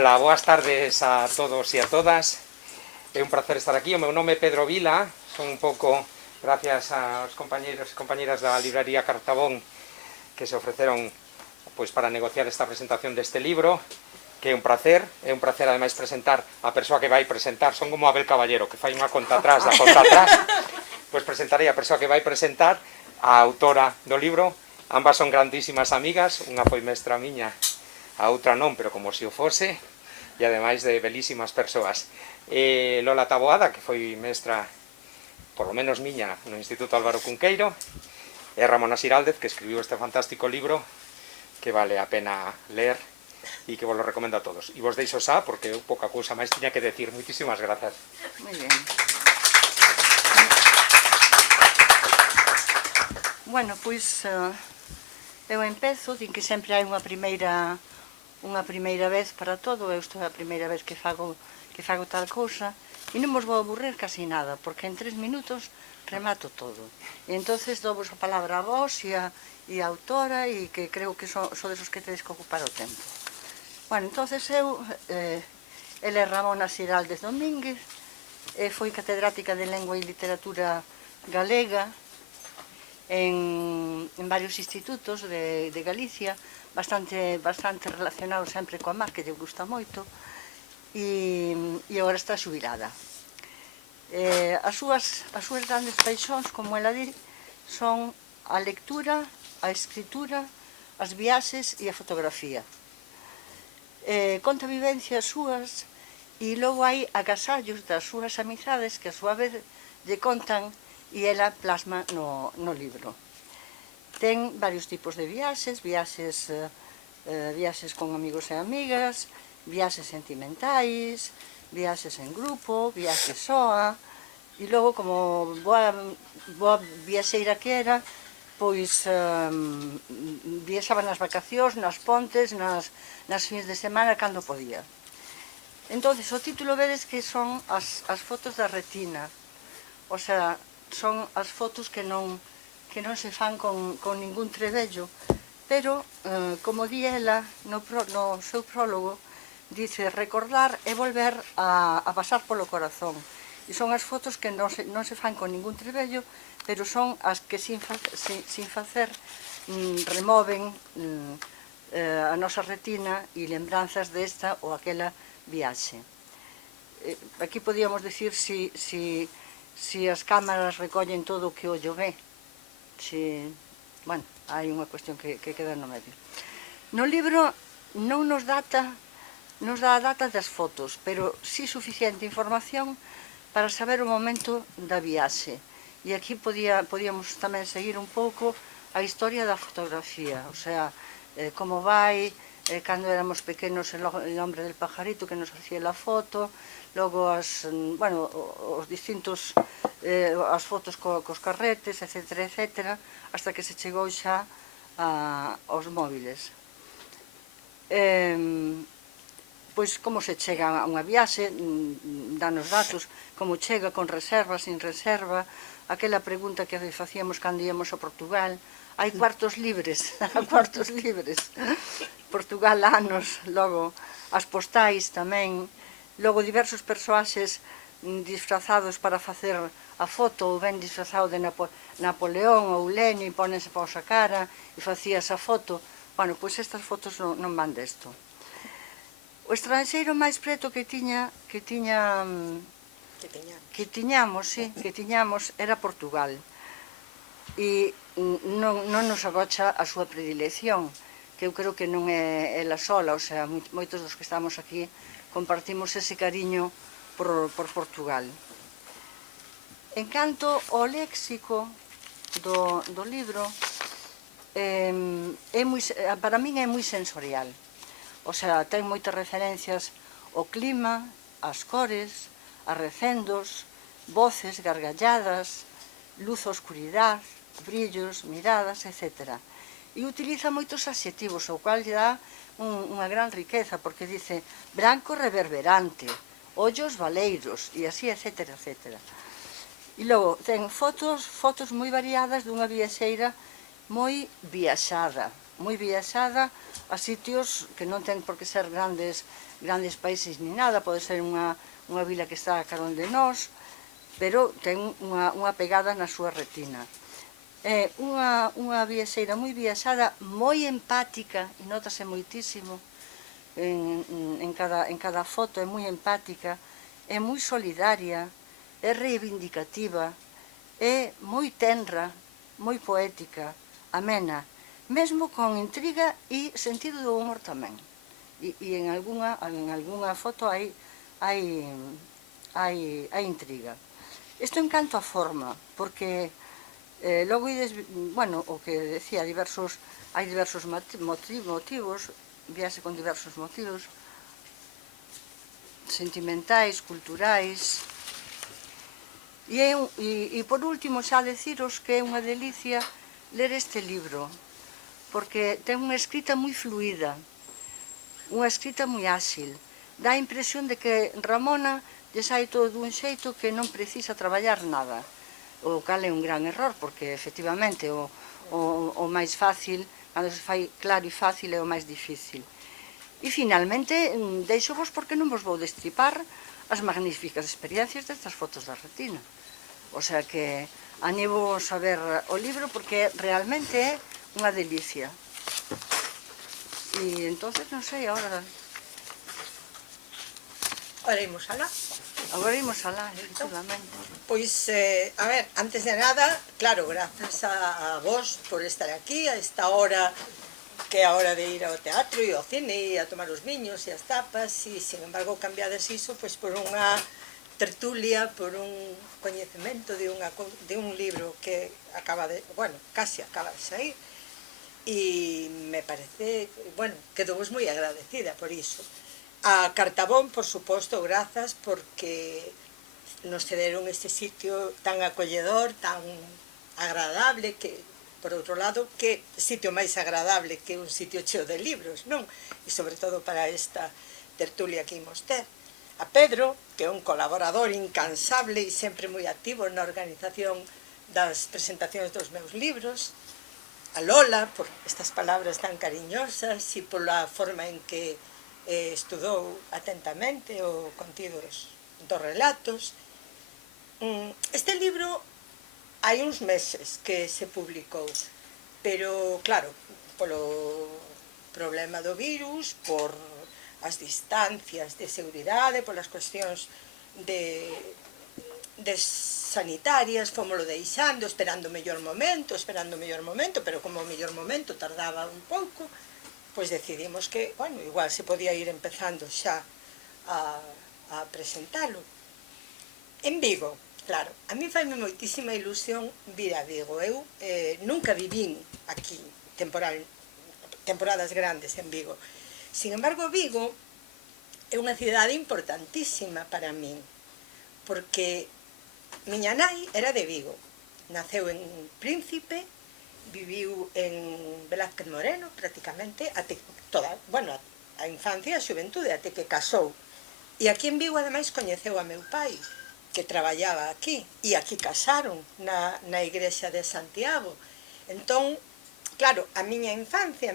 Ola, boas tardes a todos e a todas. É un placer estar aquí. O meu nome é Pedro Vila. Son un pouco, gracias aos compañeros e compañeras da librería Cartabón que se ofreceron pois, para negociar esta presentación deste libro, que é un placer ademais presentar a persoa que vai presentar. Son como Abel Caballero, que fai unha conta atrás da conta atrás. Pois presentarei a persoa que vai presentar, a autora do libro. Ambas son grandísimas amigas, unha foi mestra miña, a outra non, pero como se o fose, e ademais de belísimas persoas. Lola Taboada, que foi mestra, por lo menos miña, no Instituto Álvaro Cunqueiro, e Ramona Siraldez, que escribiu este fantástico libro, que vale a pena ler, e que vos lo recomendo a todos. E vos deixo xa, porque eu pouca cousa máis tiña que decir. Moitísimas grazas. Moi ben. Bueno, pois eu empezo, din que sempre hai unha primeira vez para todo. Eu estou a primeira vez que fago tal cousa e non vos vou aburrir casi nada, porque en 3 minutos remato todo. E entonces dou-vos a palabra a vos e a autora, e que creo que sodes os que tedes que ocupar o tempo. Bueno, entonces ele é Ramona Siraldez Domínguez, foi catedrática de Lengua e Literatura Galega en varios institutos de Galicia, bastante relacionado sempre coa mar, que lle gusta moito, e agora está xubilada. As súas grandes paixóns, como ela di, son a lectura, a escritura, as viaxes e a fotografía. Conta vivencias súas e logo hai agasallos das súas amizades que a súa vez lle contan e ela plasma no libro. Ten varios tipos de viaxes con amigos e amigas, viaxes sentimentais, viaxes en grupo, viaxes soa, e logo, como boa viaxeira que era, pois viaxaba nas vacacións, nas pontes, nas fins de semana, cando podía. Entón, o título vedes que son as fotos da retina, o sea, son as fotos que non se fan con ningún trebello, pero, como di ela no seu prólogo, dice recordar e volver a pasar polo corazón. E son as fotos que non se fan con ningún trebello, pero son as que sin facer removen a nosa retina e lembranzas desta ou aquela viaxe. Aquí podíamos dicir si as cámaras recollen todo o que o ollo ve. Bueno, hai unha cuestión que queda no medio. No libro non nos dá a data das fotos, pero sí suficiente información para saber o momento da viaxe. E aquí podíamos tamén seguir un pouco a historia da fotografía, o sea, como vai, cando éramos pequenos, el nombre del pajarito que nos hacía la foto, logo os distintos as fotos cos carretes, etcétera, hasta que se chegou xa aos móviles. Pois como se chega a unha viaxe, danos datos, como chega, con reserva, sin reserva, aquela pregunta que facíamos cando íamos a Portugal, hai cuartos libres, Portugal anos, logo as postais tamén, logo diversos persoaxes disfrazados para facer a foto, ou ben disfrazado de Napoleón ou Lenin, pónense pa a cara e facías a foto. Bueno, pois estas fotos non van desto. O estranxeiro máis preto que tiñamos era Portugal, e non nos agocha a súa predilección, que eu creo que non é ela sola, o sea, moitos dos que estamos aquí compartimos ese cariño por Portugal. En canto ao léxico do libro, para min é moi sensorial, o sea, ten moitas referencias ao clima, ás cores, a recendos, voces, gargalladas, luz, oscuridade, brillos, miradas, etc. E utiliza moitos adxetivos, o cual lle dá unha gran riqueza, porque dice branco reverberante, ollos valeiros, e así, etc. E logo, ten fotos moi variadas dunha viaxeira moi viaxada, moi viaxada a sitios que non ten por que ser grandes países ni nada, pode ser unha vila que está a carón de nós, pero ten unha pegada na súa retina. É unha viaxeira moi viaxada, moi empática, e notase moitísimo en cada foto, é moi empática, é moi solidaria, é reivindicativa, é moi tenra, moi poética, amena, mesmo con intriga e sentido do humor tamén. E en algunha foto hai intriga. Isto en canto a forma, porque logo ides, bueno, o que decía, hai diversos motivos, viaxe con diversos motivos, sentimentais, culturais. E por último xa deciros que é unha delicia ler este libro, porque ten unha escrita moi fluida, unha escrita moi áxil. Dá a impresión de que Ramona lle sai todo dun xeito que non precisa traballar nada, o cal é un gran error, porque efectivamente o máis fácil, cando se fai claro e fácil, é o máis difícil. E finalmente, deixo-vos porque non vos vou destripar as magníficas experiencias destas fotos da retina. O sea que anímos a ver o libro porque realmente é unha delicia. E entonces, non sei, agora Imos alá. agora imos alá, efectivamente. Pois, a ver, antes de nada, claro, grazas a vos por estar aquí a esta hora que é a hora de ir ao teatro e ao cine e a tomar os viños e as tapas e, sin embargo, cambiades iso pois por unha tertulia, por un coñecemento de un libro que acaba de, bueno, casi acaba de sair e me parece, bueno, quedo vos moi agradecida por iso. A Cartabón, por suposto, grazas porque nos cederon este sitio tan acolledor, tan agradable, que, por outro lado, que sitio máis agradable que un sitio cheo de libros, non? E sobre todo para esta tertulia que imos ter. A Pedro, que é un colaborador incansable e sempre moi activo na organización das presentacións dos meus libros. A Lola, por estas palabras tan cariñosas e pola forma en que estudou atentamente o contidos dos relatos. Este libro hai uns meses que se publicou, pero, claro, polo problema do virus, por as distancias de seguridade, polas cuestións de sanitarias, fomoslo deixando, esperando o mellor momento, pero como o mellor momento tardaba un pouco, pois decidimos que, bueno, igual se podía ir empezando xa a presentalo. En Vigo, claro, a mí faime moitísima ilusión vir a Vigo. Eu nunca vivín aquí temporadas grandes en Vigo. Sin embargo, Vigo é unha cidade importantísima para min, porque miña nai era de Vigo, naceu en Príncipe, viviu en Velázquez Moreno, prácticamente, a infancia e a xuventude, até que casou. E aquí en Vigo, ademais, coñeceu a meu pai, que traballaba aquí, e aquí casaron na igrexa de Santiago. Entón, claro, a miña infancia,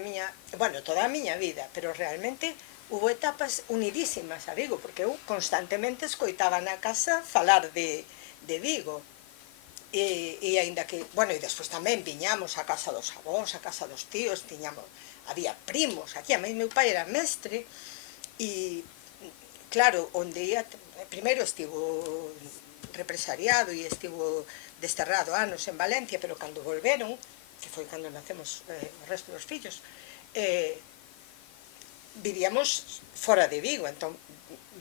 toda a miña vida, pero realmente hubo etapas unidísimas a Vigo, porque eu constantemente escoitaba na casa falar de Vigo. E aínda que, bueno, e despois tamén viñamos a casa dos avós, a casa dos tíos, había primos, aquí a meu pai era mestre, e, claro, onde ia, primeiro estivo represariado e estivo desterrado anos en Valencia, pero cando volveron, que foi cando nacemos o resto dos fillos, vivíamos fora de Vigo, entón,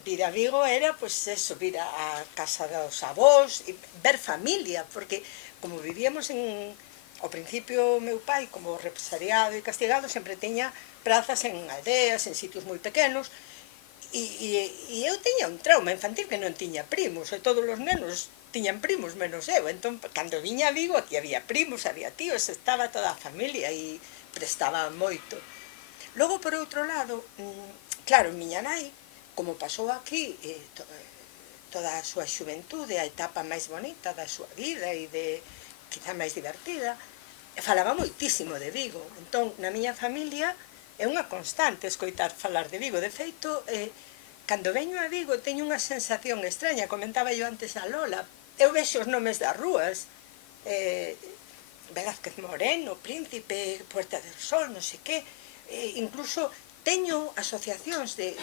vir a Vigo era, pois, eso, vir a casa dos avós, ver familia, porque, como vivíamos ao principio, meu pai, como represariado e castigado, sempre tiña prazas en aldeas, en sitios moi pequenos, e eu tiña un trauma infantil que non tiña primos, e todos os nenos tiñan primos, menos eu, entón, cando viña a Vigo, aquí había primos, había tíos, estaba toda a familia e prestaba moito. Logo, por outro lado, claro, miña nai, como pasou aquí toda a súa xuventude, a etapa máis bonita da súa vida e quizá máis divertida, falaba moitísimo de Vigo. Entón, na miña familia é unha constante escoitar falar de Vigo. De feito, cando veño a Vigo teño unha sensación extraña. Comentaba yo antes a Lola, eu vexo os nomes das rúas, Velázquez Moreno, Príncipe, Puerta del Sol, non sei que, incluso teño asociacións de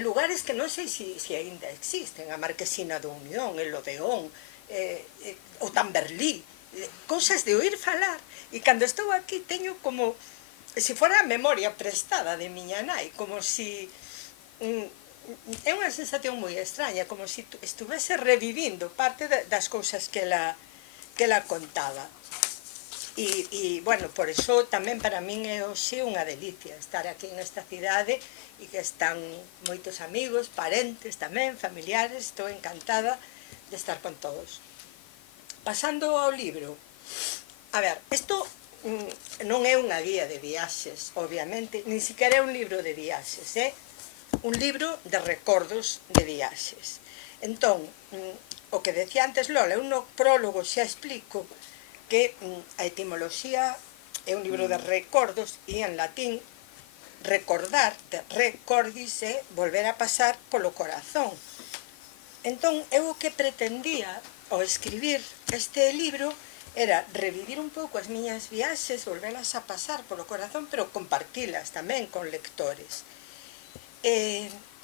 lugares que non sei se ainda existen, a Marquesina do Unión, el Odeón, o Tamberlí, cousas de oír falar, e cando estou aquí teño como se fora a memoria prestada de miña nai, como si é unha sensación moi extraña, como se estuvese revivindo parte das cousas que ela contaba. E, bueno, por iso tamén para min é hoxe unha delicia estar aquí nesta cidade e que están moitos amigos, parentes tamén, familiares. Estou encantada de estar con todos. Pasando ao libro, a ver, isto non é unha guía de viaxes, obviamente, nin siquiera é un libro de viaxes, é un libro de recordos de viaxes. Entón, o que decía antes Lola, eu no prólogo xa explico que a etimoloxía é un libro de recordos e en latín recordar, recordis, é volver a pasar polo corazón. Entón, eu o que pretendía ao escribir este libro era revivir un pouco as miñas viaxes, volverlas a pasar polo corazón, pero compartilas tamén con lectores.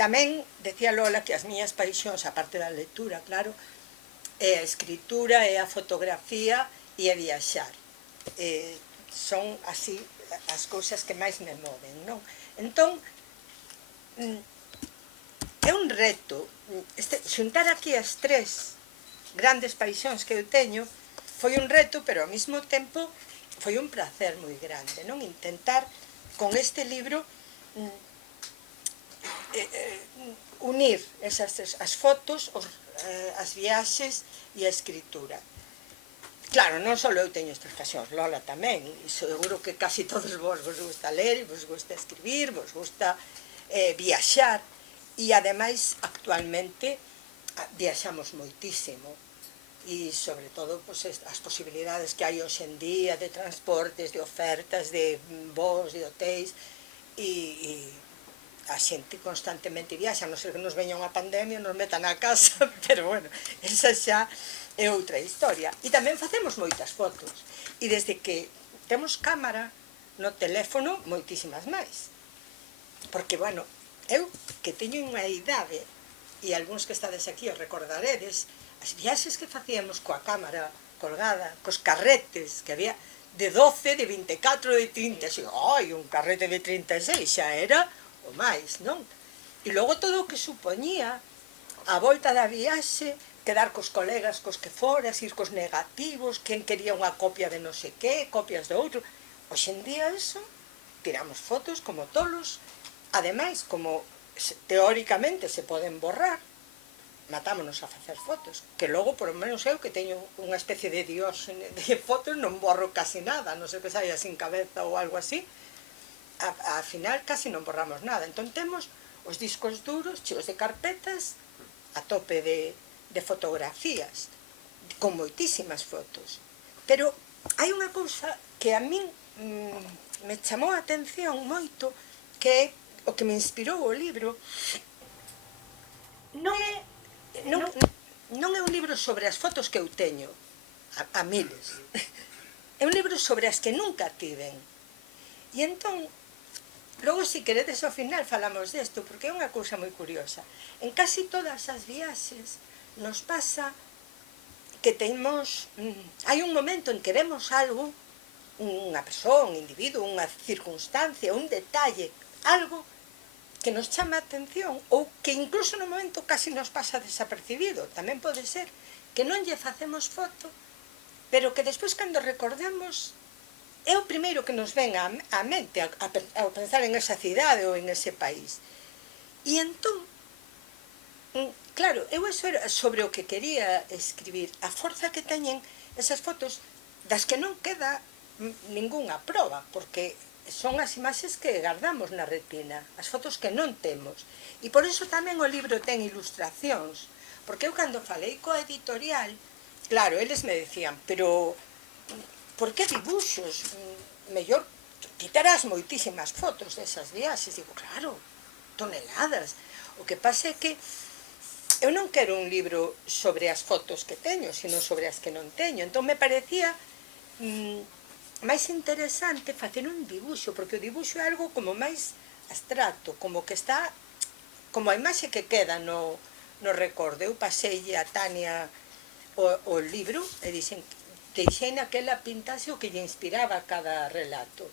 Tamén decía Lola que as miñas paixóns, aparte da lectura, claro, é a escritura, é a fotografía e a viaxar. Son así as cousas que máis me moven, non? Entón, é un reto xuntar aquí as tres grandes paixóns que eu teño. Foi un reto, pero ao mesmo tempo foi un placer moi grande, non? Intentar con este libro unir as fotos, as viaxes e a escritura. Claro, non só eu teño estas pasións, Lola tamén, e seguro que casi todos vos gusta ler, vos gusta escribir, vos gusta viaxar, e ademais actualmente viaxamos moitísimo, e sobre todo as posibilidades que hai hoxe en día de transportes, de ofertas, de voos, de hotéis, e a xente constantemente viaxa, non sei que nos veña unha pandemia, nos metan a casa, pero bueno, esa xa é outra historia. E tamén facemos moitas fotos, e desde que temos cámara no teléfono, moitísimas máis. Porque, bueno, eu que teño unha idade, e algúns que estades aquí os recordaredes, as viaxes que facíamos coa cámara colgada, cos carretes que había de 12, de 24, de 36, ai, un carrete de 36 xa era o máis, non? E logo todo o que supoñía a volta da viaxe, quedar cos colegas cos que foras, ir cos negativos, quen quería unha copia de non sei que, copias do outro. Hoxe en día eso, tiramos fotos como tolos, ademais, como teóricamente se poden borrar, matámonos a facer fotos, que logo, por lo menos eu, que teño unha especie de dios de fotos, non borro casi nada, non sei que saia sin cabeza ou algo así, ao final casi non borramos nada. Entón temos os discos duros, cheos de carpetas, a tope de fotografías, con moitísimas fotos. Pero hai unha cousa que a min me chamou a atención moito, que é o que me inspirou o libro. Non é un libro sobre as fotos que eu teño, a miles. É un libro sobre as que nunca tiven. E entón, logo, se queredes ao final, falamos desto, porque é unha cousa moi curiosa. En casi todas as viaxes nos pasa que temos... Hai un momento en que vemos algo, unha persoa, un individuo, unha circunstancia, un detalle, algo que nos chama a atención, ou que incluso no momento casi nos pasa desapercibido. Tamén pode ser que non lle facemos foto, pero que despois, cando recordamos, é o primeiro que nos ven á mente ao pensar en esa cidade ou en ese país. E entón, claro, eu eso era sobre o que quería escribir, a forza que teñen esas fotos das que non queda ningunha proba, porque son as imaxes que guardamos na retina, as fotos que non temos. E por iso tamén o libro ten ilustracións, porque eu cando falei coa editorial, claro, eles me decían, pero por que dibuxos? Mellor ti terás moitísimas fotos desas viaxes. Digo, claro, toneladas. O que pasa é que eu non quero un libro sobre as fotos que teño, sino sobre as que non teño. Entón me parecía máis interesante facer un dibuxo, porque o dibuxo é algo como máis abstracto, como que está, como a imaxe que queda no recordo. Eu paseille a Tania o libro e deixei naquela pintase o que lle inspiraba cada relato.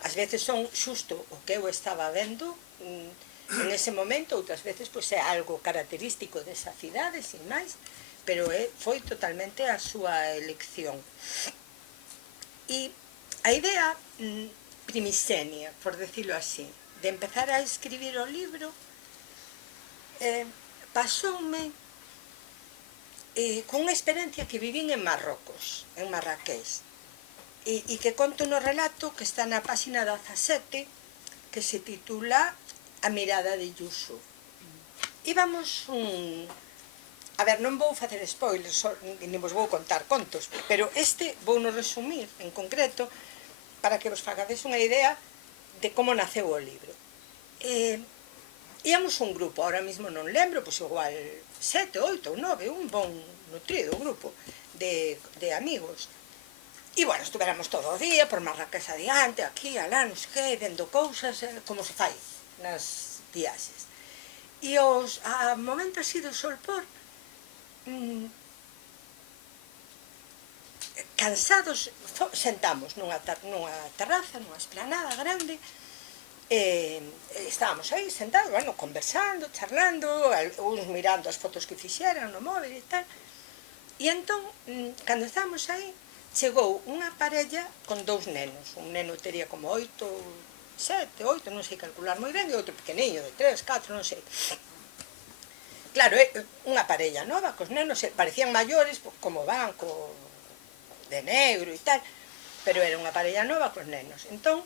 Ás veces son xusto o que eu estaba vendo en ese momento, outras veces pois é algo característico desa cidade, sin máis, pero foi totalmente a súa elección. E a idea primixenia, por decirlo así, de empezar a escribir o libro, pasoume con unha experiencia que vivín en Marrocos, en Marrakech, e que conto no relato que está na páxina 17, que se titula A mirada de Yusuf. Íbamos a ver, non vou facer spoilers, nem vos vou contar contos, pero vou no resumir en concreto para que vos fagades unha idea de como naceu o libro. Íamos un grupo, ahora mesmo non lembro, pois igual 7, 8 ou 9, un bon nutrido grupo de amigos. E, bueno, estuveramos todo o día por Marrakech adiante, aquí, alá, non sei que, vendo cousas, como se fai nas viaxes. E a momento así do solpor, cansados, sentamos nunha terraza, nunha esplanada grande, estábamos aí sentados, bueno, conversando, charlando, uns mirando as fotos que fixeran no móvil e tal. E entón, cando estábamos aí, chegou unha parella con 2 nenos. Un neno tería como 8, 7, 8, non sei calcular moi ben, e outro pequeniño de 3, 4, non sei. Claro, unha parella nova, cos nenos parecían maiores, como van, de negro e tal, pero era unha parella nova cos nenos. Entón,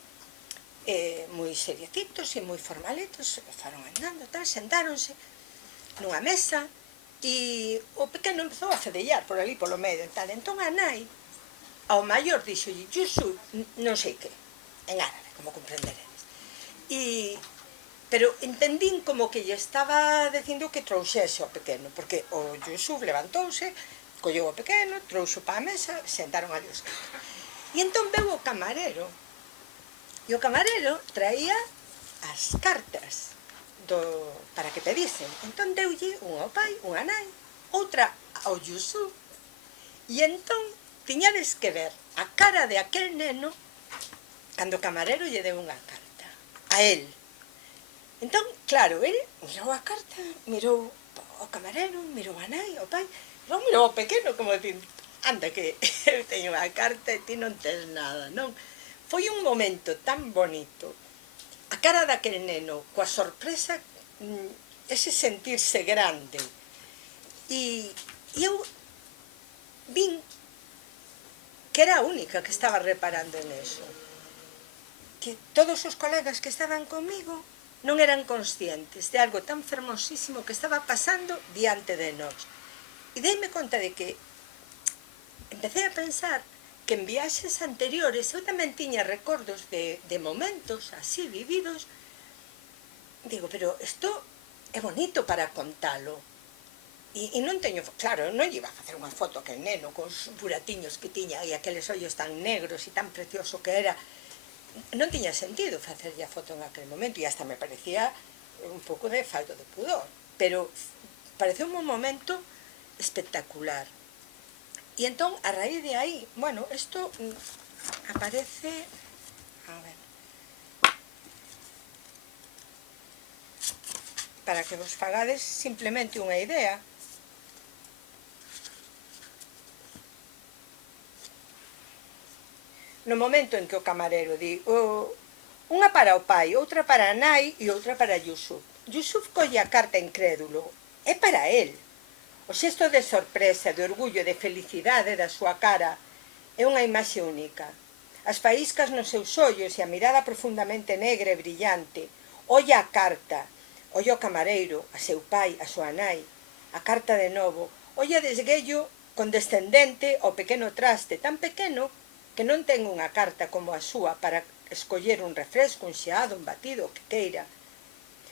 moi seriecitos e moi formalitos, foron andando, tal, sentáronse nunha mesa, e o pequeno empezou a fedellar por ali, polo medio, e tal. Entón a nai, ao maior, dixolle, Yusuf, non sei que, en árabe, como comprenderedes. Pero entendín como que lle estaba dicindo que trouxese ao pequeno, porque o Yusuf levantouse, colleu o pequeno, trouxo pa a mesa, sentaron ali os catro. E entón veu o camarero, e o camarero traía as cartas para que pedisen. Entón deulle unha ao pai, unha nai, outra ao Yusuf, e entón tiñades que ver a cara de aquel neno cando o camarero lle deu unha carta a él. Entón, claro, ele mirou a carta, mirou o camarero, mirou a nai, o pai, non mirou o pequeno, como dicir, anda que eu teño unha carta e ti non tes nada, non? Foi un momento tan bonito. A cara daquel neno, coa sorpresa, ese sentirse grande. E eu vin que era a única que estaba reparando en eso. Que todos os colegas que estaban comigo non eran conscientes de algo tan fermosísimo que estaba pasando diante de nós. E deime conta de que empecé a pensar que en viaxes anteriores eu tamén tiña recordos de momentos así vividos. Digo, pero isto é bonito para contalo. E non teño, claro, non lle iba a facer unha foto a aquel neno con os buratiños que tiña e aqueles ollos tan negros e tan precioso que era. Non tiña sentido facerlle a foto en aquel momento e hasta me parecía un pouco de falto de pudor, pero pareceu un momento espectacular. E entón, a raíz de aí, bueno, isto aparece, a ver, para que vos fagades simplemente unha idea. No momento en que o camarero di, unha para o pai, outra para a nai e outra para Yusuf. Yusuf colle a carta incrédulo, é para él. O xesto de sorpresa, de orgullo, de felicidade da súa cara é unha imaxe única. As faíscas nos seus ollos e a mirada profundamente negra e brillante. Olla a carta, olla o camareiro, a seu pai, a súa nai, a carta de novo, olla de esguello condescendente ao pequeno traste, tan pequeno que non ten unha carta como a súa para escoller un refresco, un xeado, un batido, o que queira,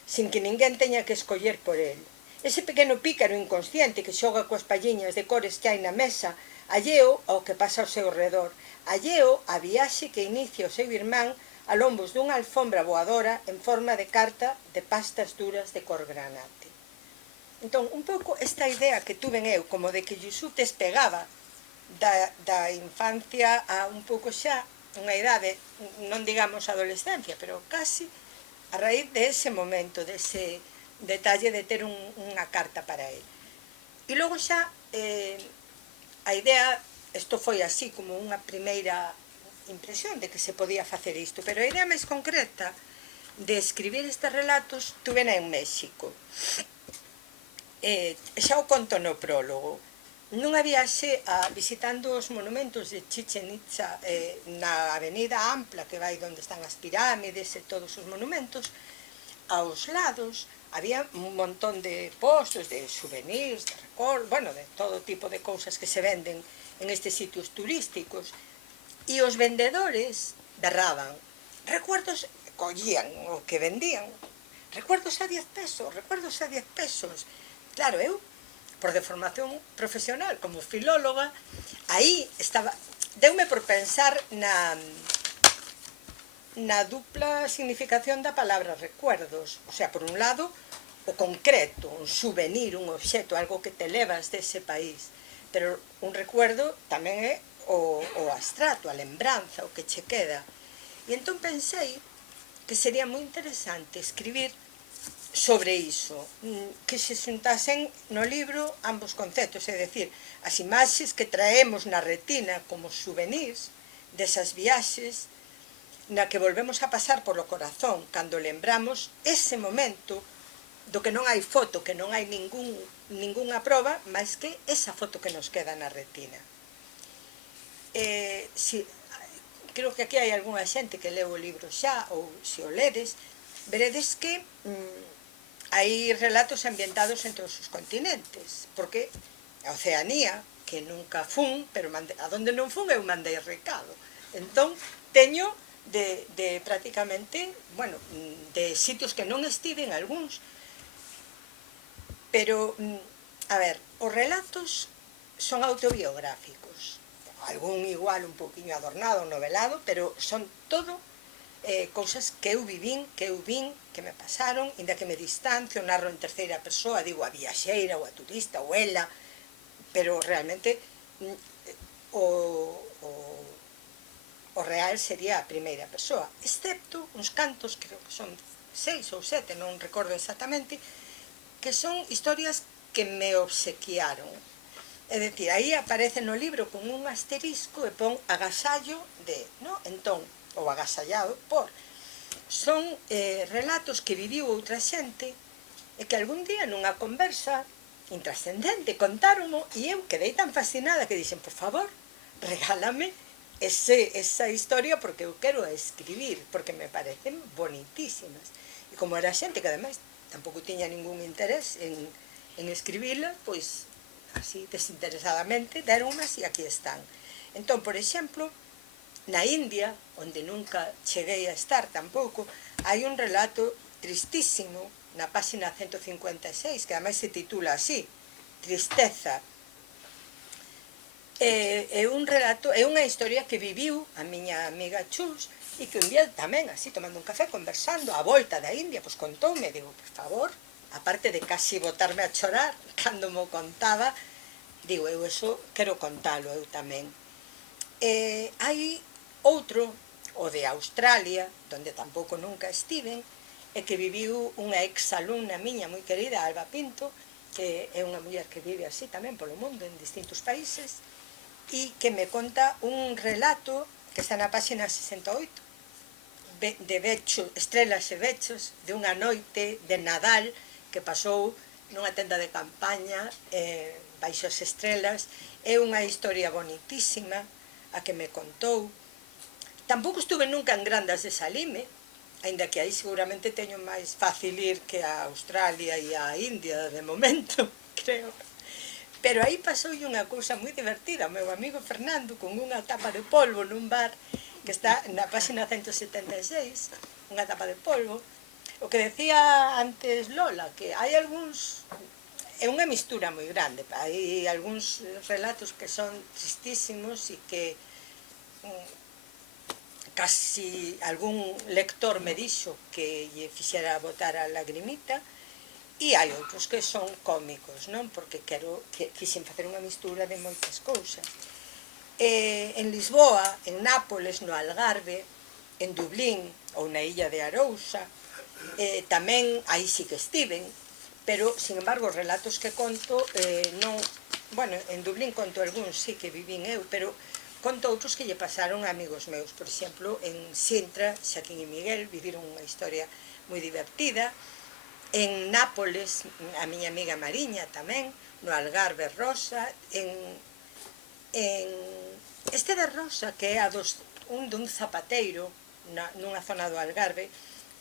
sin que ninguén teña que escoller por el. Ese pequeno pícaro inconsciente que xoga coas palliñas de cores que hai na mesa, alleo ao que pasa ao seu redor, alleo á viaxe que inicia o seu irmán a lombos dunha alfombra voadora en forma de carta de pastas duras de cor granate. Entón, un pouco esta idea que tuven eu, como de que Yusuf despegaba da infancia a un pouco xa unha idade, non digamos adolescencia, pero casi a raíz de ese momento, dese detalle de ter unha carta para él. E logo xa, a idea, isto foi así como unha primeira impresión de que se podía facer isto, pero a idea máis concreta de escribir estes relatos tuvena en México. Xa o conto no prólogo. Nunha viaxe visitando os monumentos de Chichen Itza na avenida ampla que vai onde están as pirámides e todos os monumentos, aos lados había un montón de postos de souvenirs, de recordos, bueno, de todo tipo de cousas que se venden en estes sitios turísticos, e os vendedores berraban recuerdos, collían o que vendían, recuerdos a 10 pesos, recuerdos a 10 pesos. Claro, eu, por deformación profesional como filóloga, aí estaba, deume por pensar na dupla significación da palabra recuerdos, o sea, por un lado, o concreto, un souvenir, un obxeto, algo que te levas dese país, pero un recuerdo tamén é o abstrato, a lembranza, o que che queda. E entón pensei que sería moi interesante escribir sobre iso, que se xuntasen no libro ambos conceptos, é dicir, as imaxes que traemos na retina como souvenirs desas viaxes na que volvemos a pasar polo corazón cando lembramos ese momento do que non hai foto, que non hai ningunha proba, máis que esa foto que nos queda na retina. Creo que aquí hai algunha xente que leu o libro xa, ou se o ledes, veredes que hai relatos ambientados en todos os continentes, porque a Oceanía, que nunca fun, pero a donde non fun eu mandei recado. Entón, teño de prácticamente, bueno, de sitios que non estiven, algúns, pero, a ver, os relatos son autobiográficos, algún igual un poquinho adornado, novelado, pero son todo cousas que eu vivín, que me pasaron, inda que me distancio, narro en terceira persoa, digo a viaxeira, ou a turista, ou ela, pero realmente o real sería a primeira persoa, excepto uns cantos, creo que son 6 ou 7, non recordo exactamente, que son historias que me obsequiaron. É dicir, aí aparece no libro con un asterisco e pon agasallo de, no? Entón, ou agasallado por. Son relatos que viviu outra xente e que algún día nunha conversa intrascendente contárono e eu quedei tan fascinada que dixen, por favor, regálame esa historia porque eu quero escribir, porque me parecen bonitísimas. E como era xente que ademais tampouco tiña ningún interés en escribirla, pois así desinteresadamente deronmas e aquí están. Entón, por exemplo, na India, onde nunca cheguei a estar tampouco, hai un relato tristísimo na páxina 156, que ademais se titula así, Tristeza. É un relato, é unha historia que viviu a miña amiga Chus e que un día tamén, así, tomando un café, conversando, a volta da India, pois contoume, digo, por favor, aparte de casi botarme a chorar cando mo contaba, digo, eu eso quero contalo eu tamén. Hai outro, o de Australia, donde tampouco nunca estiven, e que viviu unha exalumna miña moi querida, Alba Pinto, que é unha muller que vive así tamén polo mundo, en distintos países, e que me conta un relato que está na páxina 68, de Estrelas e Bechos, de unha noite de Nadal que pasou nunha tenda de campaña baixo as estrelas. É unha historia bonitísima a que me contou. Tampouco estuve nunca en Grandas de Salime, aínda que aí seguramente teño máis fácil ir que a Australia e a India de momento, creo. Pero aí pasoulle unha cousa moi divertida. O meu amigo Fernando, con unha tapa de polvo nun bar que está na página 176, unha tapa de polvo, o que decía antes Lola, que hai algúns... É unha mistura moi grande, hai algúns relatos que son tristísimos e que casi algún lector me dixo que lle fixera botar a lagrimita, e hai outros que son cómicos, non? Porque quixen facer unha mistura de moitas cousas. En Lisboa, en Nápoles, no Algarve, en Dublín ou na illa de Arousa, tamén aí sí que estiven, pero, sin embargo, os relatos que conto non... Bueno, en Dublín conto algúns, sí que vivín eu, pero conto outros que lle pasaron a amigos meus. Por exemplo, en Sintra, Xaquín e Miguel viviron unha historia moi divertida. En Nápoles, a miña amiga Mariña tamén, no Algarve Rosa, este de Rosa, que é dun zapateiro nunha zona do Algarve,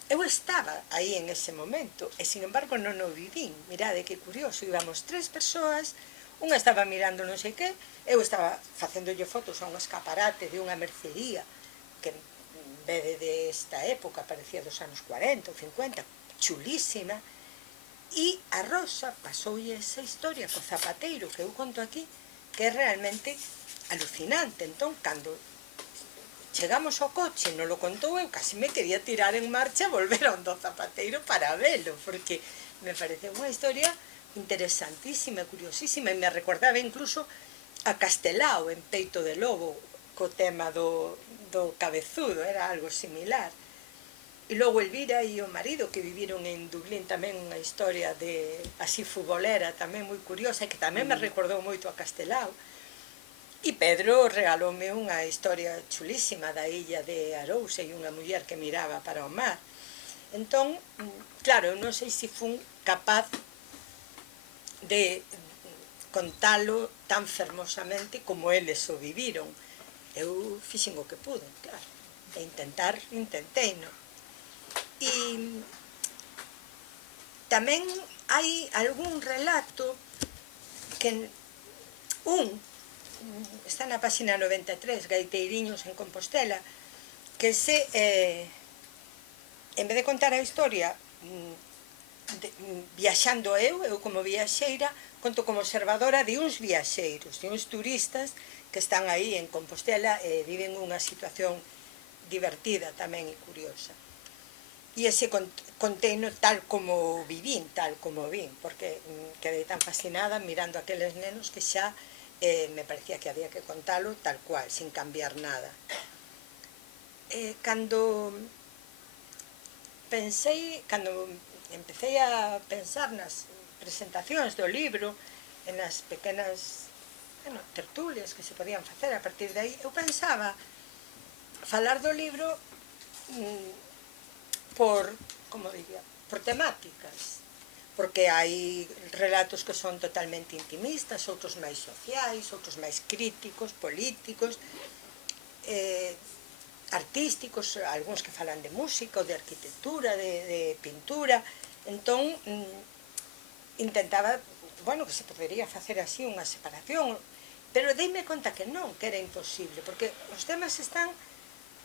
eu estaba aí en ese momento, e sin embargo non o vivín. Mirade que curioso, íbamos 3 persoas, unha estaba mirando non sei que, eu estaba facéndolle fotos a un escaparate de unha mercería, que en vez desta época parecía dos anos 40 ou 50, chulísima, e a Rosa pasoulle esa historia co zapateiro que eu conto aquí, que é realmente alucinante. Entón, cando chegamos ao coche, non lo contou eu, casi me quería tirar en marcha e volver a do zapateiro para velo, porque me pareceu unha historia interesantísima, curiosísima, e me recordaba incluso a Castelao en Peito de Lobo, co tema do cabezudo, era algo similar. E logo Elvira e o marido, que viviron en Dublín tamén unha historia de así futbolera, tamén moi curiosa, e que tamén me recordou moito a Castelao. E Pedro regaloume unha historia chulísima da illa de Arousa e unha muller que miraba para o mar. Entón, claro, non sei se fun capaz de contalo tan fermosamente como eles o viviron. Eu fixen o que pude, claro, e intentei, non? E tamén hai algún relato que está na página 93, Gaiteiriños en Compostela, que en vez de contar a historia viaxando eu como viaxeira, conto como observadora de uns viaxeiros, de uns turistas que están aí en Compostela e viven unha situación divertida tamén e curiosa. E ese conteino tal como vin, porque quedei tan fascinada mirando aqueles nenos que xa me parecía que había que contalo tal cual, sin cambiar nada. Cando empecé a pensar nas presentacións do libro, en as pequenas tertulias que se podían facer a partir de aí, eu pensaba falar do libro por temáticas, porque hai relatos que son totalmente intimistas, outros máis sociais, outros máis críticos, políticos, artísticos, algúns que falan de música ou de arquitectura, de pintura. Entón, intentaba, que se podería facer así unha separación, pero deime conta que non, que era imposible, porque os temas están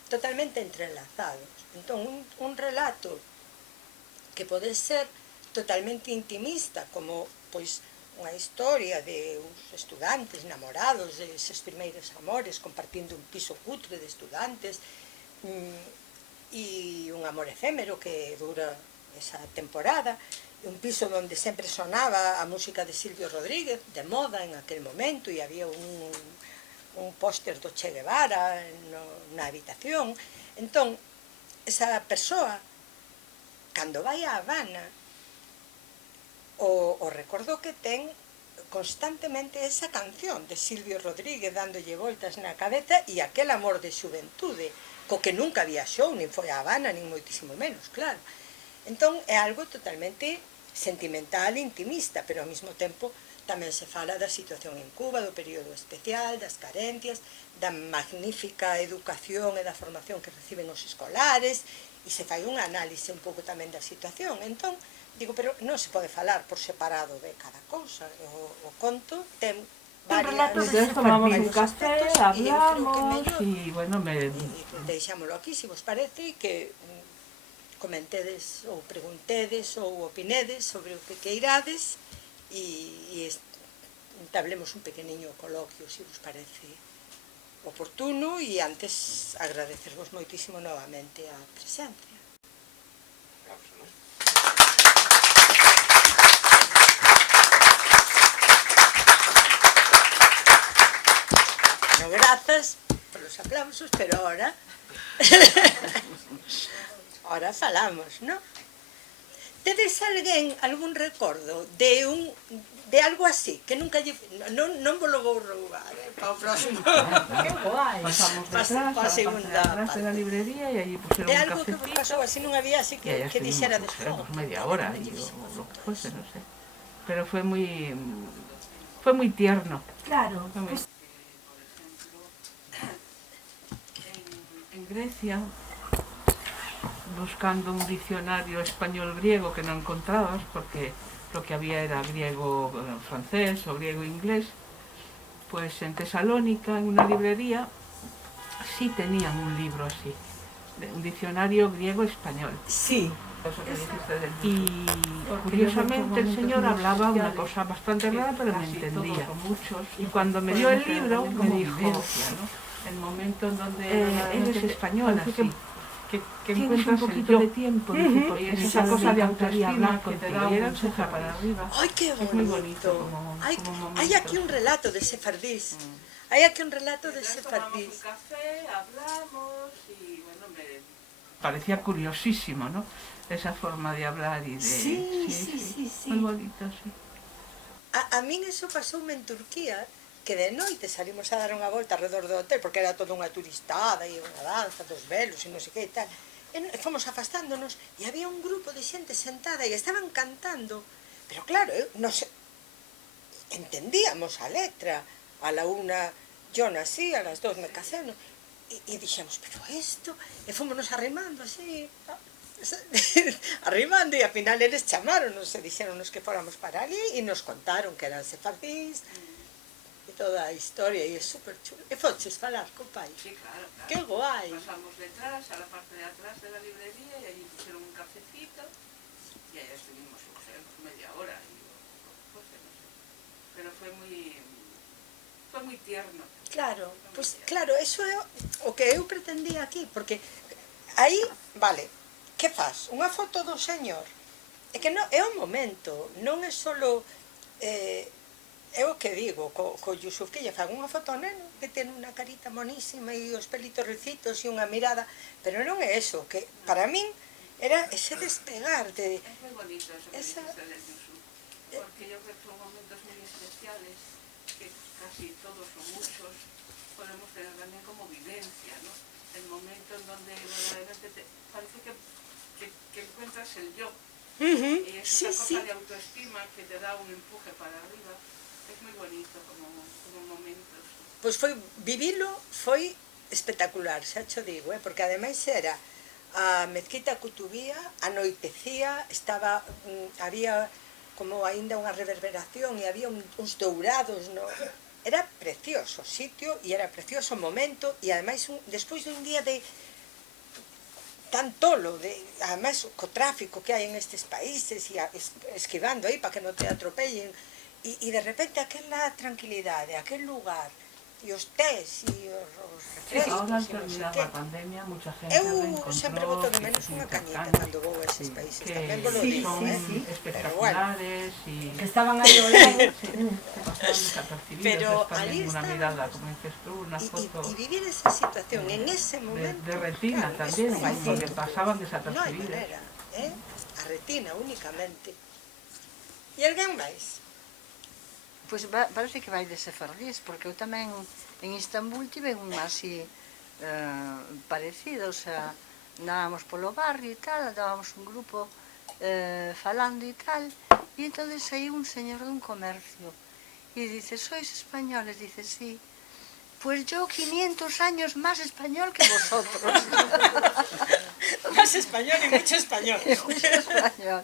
totalmente entrelazados. Entón, un relato que pode ser totalmente intimista, como unha historia de uns estudantes namorados, deses primeiros amores, compartindo un piso cutre de estudantes, e un amor efémero que dura esa temporada, un piso onde sempre sonaba a música de Silvio Rodríguez, de moda en aquel momento, e había un póster do Che Guevara na habitación. Entón, esa persoa, cando vai a Habana, o recordo que ten constantemente esa canción de Silvio Rodríguez dándolle voltas na cabeza, e aquel amor de xuventude co que nunca viaxou, nin foi a Habana, nin moitísimo menos, claro. Entón é algo totalmente sentimental e intimista, pero ao mesmo tempo tamén se fala da situación en Cuba, do período especial, das carencias, da magnífica educación e da formación que reciben os escolares, e se fai unha análise un pouco tamén da situación. Entón, digo, pero non se pode falar por separado de cada cousa. O conto ten varias... Entonces tomamos un café, hablamos mellor, y bueno, deixámoslo aquí, se vos parece, que comentedes ou preguntedes ou opinedes sobre o que queirades e entablemos un pequeniño coloquio, se vos parece oportuno, e antes agradecervos moitísimo novamente a presencia. Grazas polos aplausos, pero ahora ahora falamos, non? Tedes algún recordo de algo así, que nunca non vos lo vou roubar, para o próximo. Que guai. Pasamos detrás, pa segunda de la librería y allí pusieron de un algo que vos cafecito. pasou así, non había así que dixera de Pues, fogo. media hora y lo que fuese, no sé. Pero fue muy tierno. Claro, Pues, en Grecia, buscando un diccionario español-griego que no encontrabas, porque lo que había era griego francés o griego inglés, pues en Tesalónica, en una librería, sí tenían un libro así, un diccionario griego-español. Sí. Y curiosamente el señor hablaba una cosa bastante rara, pero me entendía. Y cuando me dio el libro, me dijo, el momento en donde eres española, así, que encuentras un poquito de tiempo, y es esa cosa de autoestima que te da una ceja para arriba. ¡Ay, qué bonito! Es muy bonito como Hay aquí un relato de Sefardís. Hay aquí un relato de Sefardís. Un café, hablamos y bueno, me parecía curiosísimo, ¿no? Esa forma de hablar y de... Sí. Muy bonito, sí. A min eso pasoume en Turquía, que de noite salimos a dar unha volta alrededor do hotel, porque era toda unha turistada e unha danza dos velos e non sei que e tal. E fomos afastándonos e había un grupo de xente sentada e estaban cantando. Pero claro, nos entendíamos a letra. A la una yo nací, a las dos me casé, ¿no? E dixemos, pero isto... E fomos arrimando así... arrimando, e ao final eles chamaronos e dixeronos que fóramos para ali e nos contaron que eran sefardís e toda a historia, e é super chulo. E foches falar co pai? Sí, claro. Que guai. Pasamos detrás, a la parte de atrás de la librería, y allí pusieron un cafecito y allá estuvimos, no sé, media hora y pues no sé. Pero fue muy tierno. Claro, pois claro, eso é o que eu pretendía aquí, porque aí, vale, que faz? Unha foto do señor? É que non, é o momento, non é solo... É o que digo, co Yusuf, que lle fan unha foto ao neno, que ten unha carita monísima e os pelitos ricitos e unha mirada, pero non é eso, que para min era ese despegar de... Es muy bonito eso que dices del Yusuf, porque yo creo que son momentos muy especiales, que casi todos o muchos podemos tener también como vivencia, ¿no? El momento en donde verdaderamente parece que encuentras el yo, y es esa cosa de autoestima que te da un empuje para arriba. Es moi bonito como momentos. Pois foi, vivilo foi espectacular, xa cho digo, porque ademais era a mezquita Cutubía, anoitecía, estaba, había como aínda unha reverberación e había uns dourados, no? Era precioso o sitio e era precioso o momento, e ademais despois dun día de tan tolo, ademais co tráfico que hai en estes países e esquivando aí para que non te atropellen. E de repente aquela tranquilidade, aquel lugar, e os tés, e os refrescos, Ahora, e non sei la que. pandemia, mucha gente Eu sempre boto de menos unha cañita cando vou a eses países, tamén vos lo digo, son espectaculares y que estaban ahí olendo. pasaban desapercibidos, Pero también ali una está, mirada, como dices tú, una foto e vivir esa situación en ese momento, de retina claro, también, eso non hai porque feito. pasaban Non hai desapercibidos. manera, a retina únicamente. E alguén máis? Pois parece que vai de Sefardís, porque eu tamén en Istambul tive un así parecido, o sea, andábamos polo barrio e tal, andábamos un grupo falando e tal, e entonces aí un señor dun comercio, e dice, sois españoles? Dice, sí. Pues yo 500 años más español que vosotros. O Más español e mucho español. Mucho español.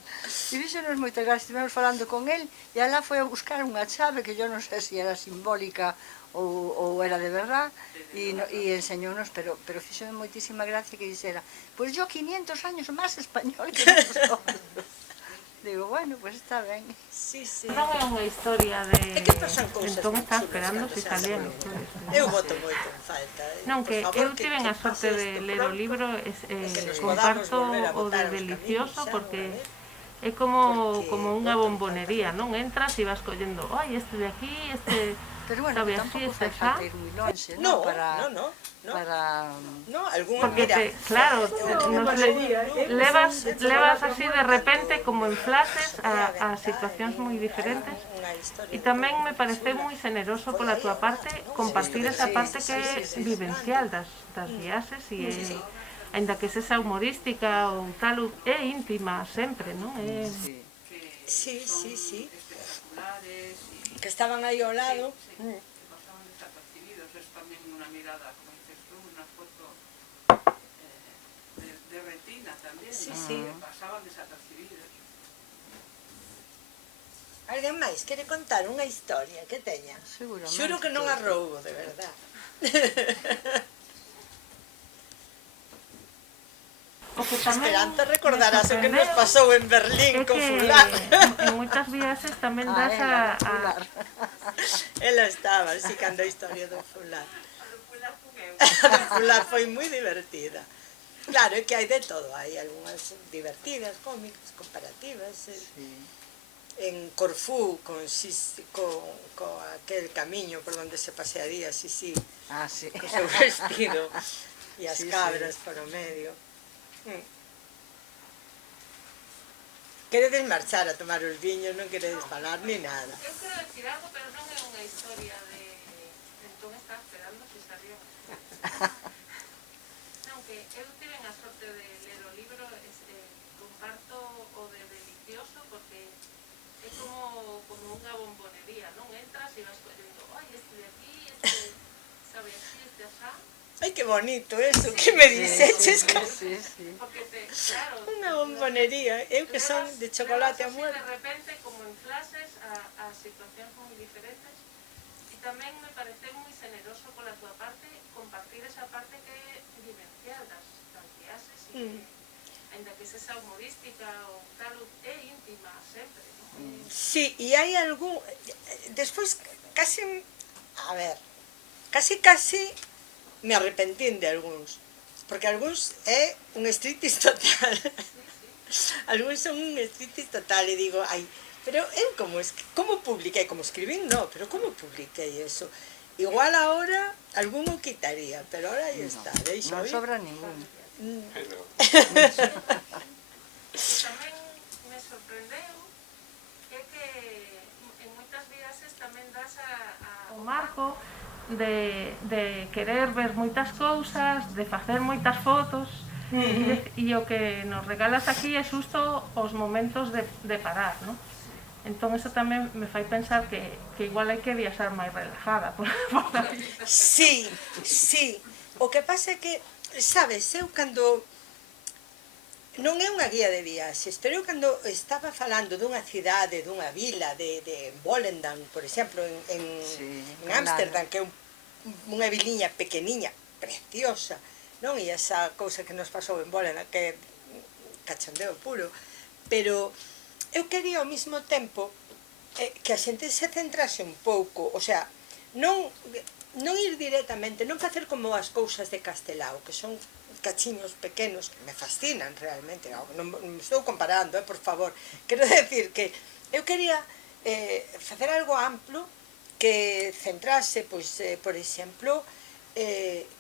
E fixenos moita gracia, estivemos falando con el e alá foi a buscar unha chave que yo non sei se era simbólica ou era de verdad e enseñounos, pero fixenos moitísima gracia que dixera, pues yo 500 años máis español que vosotros. Digo, bueno, pues está ben. Sí, sí. Non é unha historia de... É que pasan cousas Entón moi está chulas esperando cando se se salían hace. historias. Eu voto moito en falta. Non, Por que favor, eu tiven a sorte pase de isto ler o pronto, libro, que nos podamos comparto volver a o botar de aos delicioso, camiños xa porque unha vez. é como Porque unha botan bombonería, falta. non? Entras e vas collendo, ai, este de aquí, este... Pero bueno, sabe que así, tampouco este fai xa. falta ir moi longe, No, non? Para, no. para No, algún, Porque mira, claro, levas levas así de repente como en flashes a situacións moi diferentes. E tamén me pareceu moi generoso pola túa parte compartir esa parte que é vivencial das viaxes e aínda que sexa humorística ou tal, é íntima sempre, non? É... Sí. Sí. Espectaculares Que estaban aí ao lado. que pasaban desapercibidos, es tamén unha mirada, como dices tú, unha foto de retina tamén, Sí, ¿no? sí. Que pasaban desapercibidos. Alguén máis quere contar unha historia que teña? Seguramente. Xuro que non a roubo, de verdad. O que tamén Esperanza recordarás o que me nos pasou en Berlín é con que Fulán. en moitas viaxes tamén das ela, a popular. Ela estaba, así, cando a historia do Fulán. A do Fulán foi moi divertida. Claro, é que hai de todo, hai algunhas divertidas, cómicas, comparativas. Sí. En Corfú, con aquel camiño por donde se pasearía Sisi, Ah, sí. co seu vestido, e as Sí, cabras por o medio. Queredes marchar a tomar os viños, non queredes falar ni nada. Eu quero decir algo, pero non é unha historia de... Entón estaba esperando se salió. Non, que eu tiven a sorte de ler o libro, comparto o de delicioso, porque é como unha bombonería, non? Entras e vas collendo, ai, este de aquí, este, sabe así, este asá. Ai, que bonito eso, que me dixeches, Sí. Porque claro... unha bombonería. Eu que son de chocolate a así muerte. de repente, como en flashes, a situacións moi diferentes. E tamén me parece moi generoso pola túa parte compartir esa parte que é vivencial das viaxes e que, ainda que sexa humorística ou tal, é íntima sempre, non? Sí, e hai algún... Despois, casi me arrepentín de algúns. Porque algúns é un striptease total. Algúns son un striptease total e digo, ai, pero eu como publiquei, como escribín, no, pero como publiquei eso? Igual ahora algún o quitaría, pero ahora aí está, deixo Non aí. sobra ningún. Que tamén me sorprendeu é que en moitas viaxes tamén das o marco de querer ver moitas cousas, de facer moitas fotos, e o que nos regalas aquí é xusto os momentos de parar, non? Entón, eso tamén me fai pensar que igual hai que viaxar máis relajada por aí. Sí. O que pasa é que, sabes, eu cando... Non é unha guía de viaxes, pero eu cando estaba falando dunha cidade, dunha vila, de Volendam, por exemplo, en Ámsterdam, que é unha viliña pequeniña, preciosa, non? E esa cousa que nos pasou en Volendam, que é cachondeo puro, pero eu quería ao mesmo tempo que a xente se centrase un pouco, o sea, non ir directamente, non facer como as cousas de Castelao, que son cachiños pequenos que me fascinan realmente, non me estou comparando, por favor, quero decir que eu quería facer algo amplo que centrase, pois, por exemplo,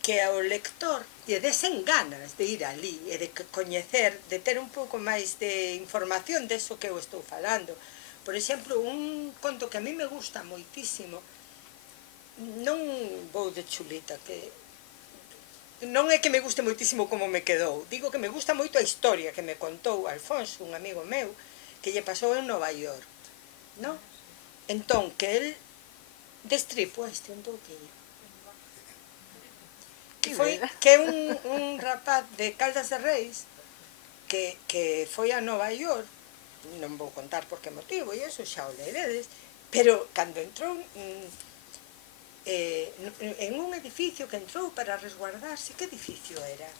que ao lector lle desen ganas de ir ali e de coñecer, de ter un pouco máis de información deso que eu estou falando. Por exemplo, un conto que a mí me gusta moitísimo, non vou de chulita, que non é que me guste moitísimo como me quedou, digo que me gusta moito a historia que me contou Alfonso, un amigo meu, que lle pasou en Nova York, non? Entón, que el destripo un pouquinho. Que é un rapaz de Caldas de Reis que foi a Nova York, non vou contar por que motivo, e eso xa o leredes, pero cando entrou en un edificio que entrou para resguardarse, que edificio era?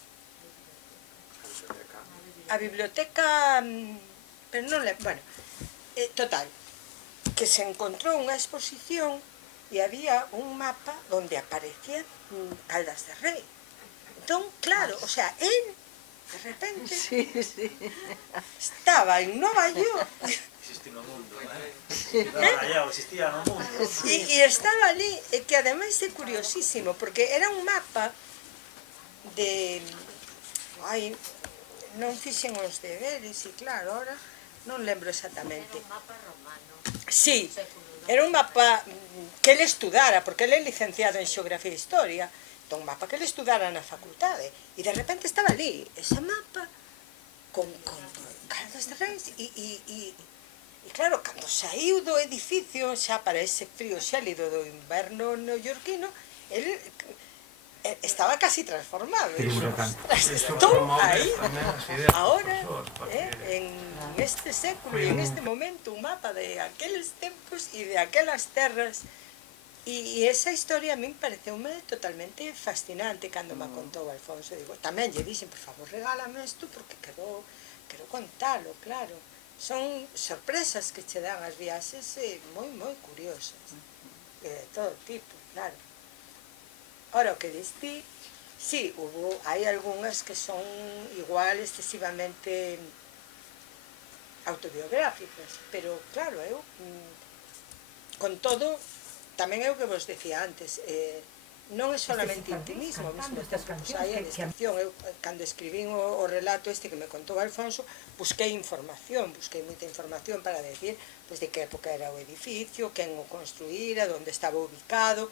A biblioteca, pero non le... Bueno, total, que se encontrou unha exposición e había un mapa onde aparecía Caldas de Rei. Entón, claro, o sea, él, de repente, Sí, sí. estaba en Nova York Existía no mundo, existía no mundo. e estaba ali, e que ademais é curiosísimo, porque era un mapa de... Ai, non fixen os deberes, e claro, ahora non lembro exactamente. Era un mapa romano. Sí, era un mapa que ele estudara, porque ele é licenciado en Xeografía e Historia, entón un mapa que ele estudara na facultade, e de repente estaba ali, ese mapa, con Caldas de Reis, e claro, cando saiu do edificio, xa para ese frío xélido do inverno neoyorquino, ele estaba casi transformado. Estou aí, ahora, en este século e en este momento, un mapa de aqueles tempos e de aquelas terras. E esa historia a min pareceume totalmente fascinante cando me contou Alfonso. Digo, tamén lle dixen, por favor, regálame isto porque quero contalo, claro. Son sorpresas que che dan as viaxes moi, moi curiosas. De todo tipo, claro. Ora, o que diste, sí, hai algunhas que son igual excesivamente autobiográficas, pero claro, eu, con todo, tamén é o que vos decía antes, non é solamente intimismo, ao mesmo tempo, hai a descripción. Eu, cando escribín o relato este que me contou Alfonso, busquei moita información para decir de que época era o edificio, quen o construíra, onde estaba ubicado,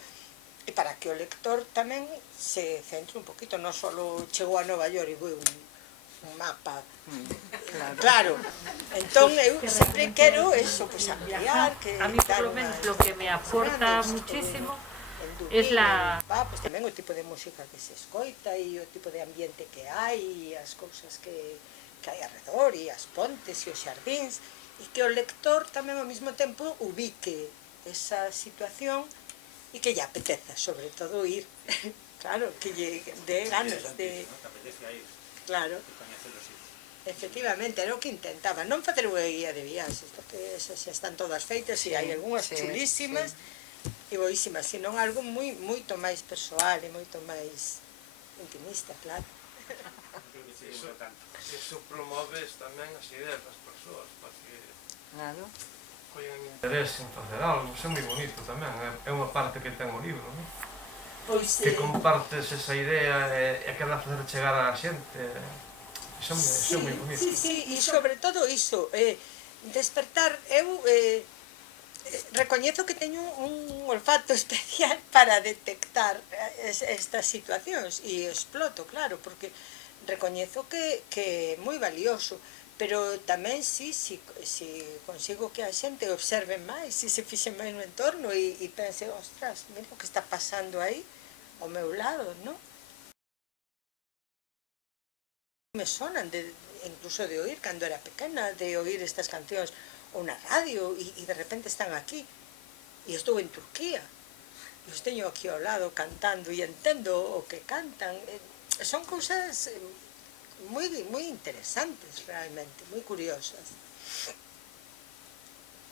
e para que o lector tamén se centre un poquito, non só chegou a Nova York e foi un mapa. Claro, entón eu sempre quero eso, pues ampliar, que a mí por lo menos lo que me aporta muchísimo es la... Pues tamén o tipo de música que se escoita e o tipo de ambiente que hai, e as cousas que hai alrededor, e as pontes e os xardíns, e que o lector tamén ao mesmo tempo ubique esa situación e que lle apeteza, sobre todo, ir. Claro, que lle dé ganas de... Claro, efectivamente, era o que intentaba. Non facer unha guía de viaxes, porque esas xa están todas feitas e hai algunhas chulísimas e boísimas, senón algo moito máis persoal e moito máis intimista, claro. Iso promoves tamén as ideas das persoas, porque Claro. collen interés en facer algo, iso é moi bonito tamén, é unha parte que ten o libro, non? Pois, Que compartes esa idea e que vas facer chegar á xente, iso é moi bonito. Sí, e sobre todo iso, despertar, eu recoñezo que teño un olfato especial para detectar estas situacións e exploto, claro, porque recoñezo que é moi valioso, pero tamén si consigo que a xente observe máis, si se fixe máis no entorno e pense, ostras, mira o que está pasando aí ao meu lado, non? Me sonan, incluso de oír cando era pequena, de oír estas cancións ou na radio e de repente están aquí e estou en Turquía e os teño aquí ao lado cantando e entendo o que cantan. Son cousas moi interesantes realmente, moi curiosas.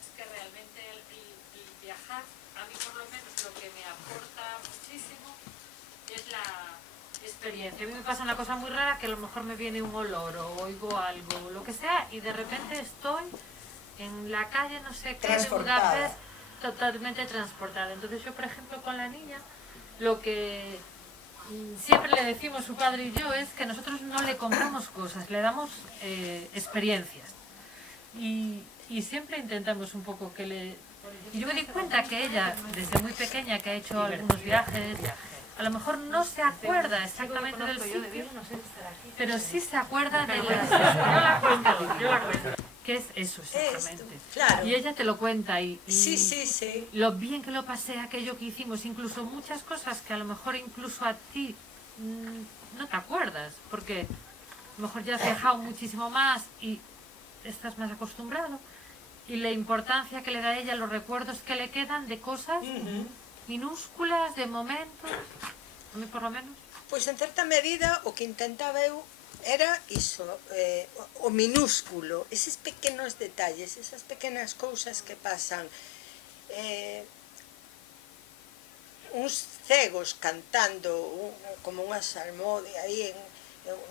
Es que realmente el viajar, a mí por lo menos lo que me aporta muchísimo es la experiencia. A mí me pasa una cosa muy rara, que a lo mejor me viene un olor o oigo algo, lo que sea, y de repente estoy en la calle, no sé qué, de Budapest, totalmente transportada. Entonces yo, por ejemplo, con la niña, lo que siempre le decimos su padre y yo es que nosotros no le compramos cosas, le damos experiencias. Y siempre intentamos un poco que le... Y yo me di cuenta que ella, desde muy pequeña, que ha hecho algunos viajes, a lo mejor no se acuerda exactamente del sitio, pero sí se acuerda de la... Yo la cuento. ¿Qué es eso exactamente? Claro. Y ella te lo cuenta y Sí. lo bien que lo pasé, aquello que hicimos, incluso muchas cosas que a lo mejor incluso a ti no te acuerdas, porque lo mejor ya has viajado muchísimo más y estás más acostumbrado, y la importancia que le da ella, los recuerdos que le quedan de cosas minúsculas, de momentos, a mí por lo menos. Pois en certa medida o que intentaba eu era iso, o minúsculo, eses pequenos detalles, esas pequenas cousas que pasan. Uns cegos cantando como unha salmodia aí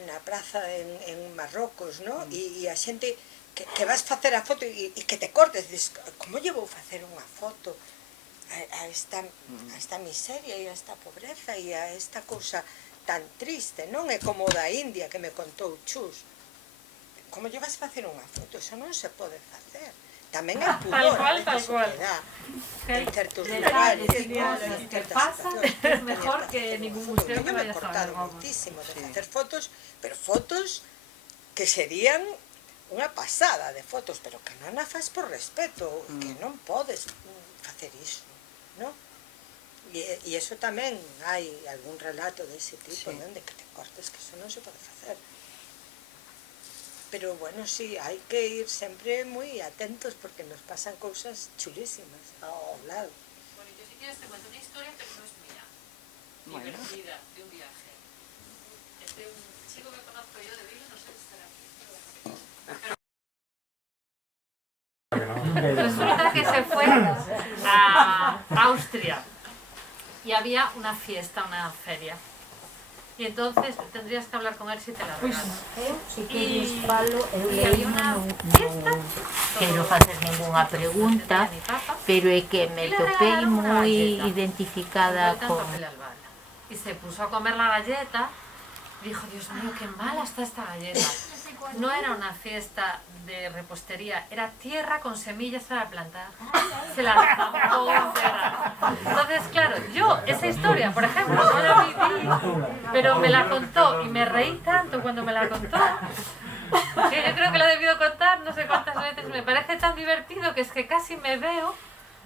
na praza en Marrocos, no? E a xente que vas facer a foto e que te cortes, dices, como lle vou facer unha foto a esta miseria e a esta pobreza e a esta cousa tan triste, non é como o da India que me contou Chus. Como lle vas facer unha foto? Eso non se pode facer. Tamén é pudor, tal cual. En certos lugares, Cosas que pasan, es mejor que ningún museo que me he vayas a cortado ver, vamos. muitísimo de facer fotos, pero fotos que serían unha pasada de fotos, pero que non a faz por respeto, que non podes facer iso, non? E iso tamén hai algún relato dese tipo, non? De que te cortes, que iso non se pode facer. Pero, bueno, sí, hai que ir sempre moi atentos porque nos pasan cousas chulísimas ao lado. Bueno, yo si quieres te cuento una historia, pero no es mía. Divertida, de un viaje. Es de un chico que conozco yo de Vigo, no sé si estará aquí. Resulta que se fue a Austria y había una fiesta, una feria. Y entonces tendrías que hablar con él si te la regalas. Si queres falo, eu Y había una fiesta. quero facer ningunha pregunta, pero é que me topei moi identificada con... Y se puso a comer la galleta. Dijo, Dios mío, qué mala está esta galleta. No era una fiesta de repostería, era tierra con semillas para plantar. Se la zampó entera. Entonces, claro, yo esa historia, por ejemplo, no la viví, pero me la contó y me reí tanto cuando me la contó, que yo creo que la he debido contar no sé cuántas veces. Me parece tan divertido que es que casi me veo.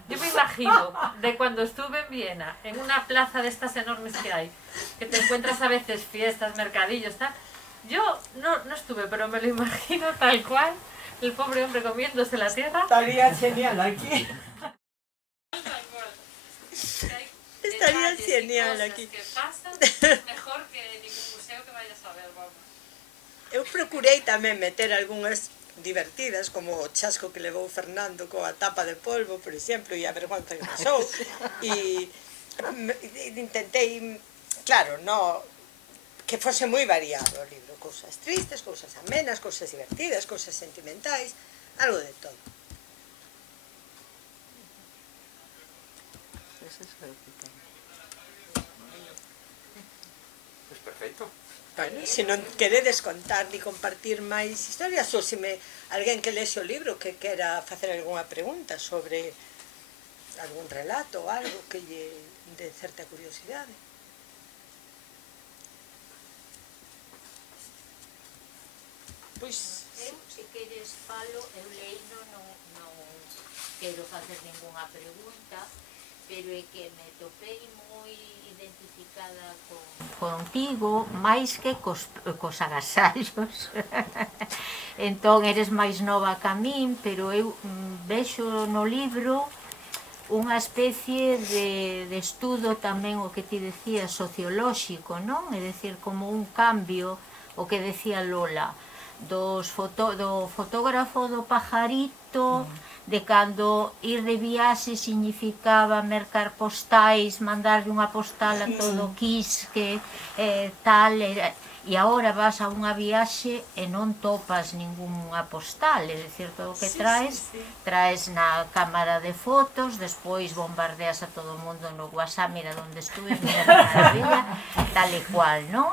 Yo me imagino de cuando estuve en Viena, en una plaza de estas enormes que hay, que te encuentras a veces fiestas, mercadillos, tal. Yo no estuve, pero me lo imagino tal cual, el pobre hombre comiéndose la tierra. Estaría genial aquí. Tal cual. Estaría Detalles y genial cosas aquí. que pasan, es mejor que ningún museo que vayas a ver, vamos. Eu procurei tamén meter algunhas divertidas, como o chasco que levou Fernando coa tapa de polvo, por exemplo, e a vergonza que pasou. E intentei, claro, no, que fose moi variado o libro, cousas tristes, cousas amenas, cousas divertidas, cousas sentimentais, algo de todo. Pues perfecto. Bueno, se non queredes contar ni compartir máis historias, ou se alguén que lese o libro que quera facer algunha pregunta sobre algún relato ou algo que lle de certa curiosidade. Pois, Eu, se queres falo, eu leino, non quero facer ningunha pregunta, pero é que me topei moi identificada contigo, máis que cos agasallos. Entón, eres máis nova que a min, pero eu vexo no libro unha especie de estudo tamén, o que ti decías, sociolóxico, non? É dicir, como un cambio, o que decía Lola, do fotógrafo do pajarito, de cando ir de viaxe significaba mercar postais, mandarlle unha postal a todo Quisque, tal, e agora vas a unha viaxe e non topas ningunha postal, é dicir, todo o que traes na cámara de fotos, despois bombardeas a todo o mundo no WhatsApp, mira onde estuve, mira que maravilla, tal e cual, non?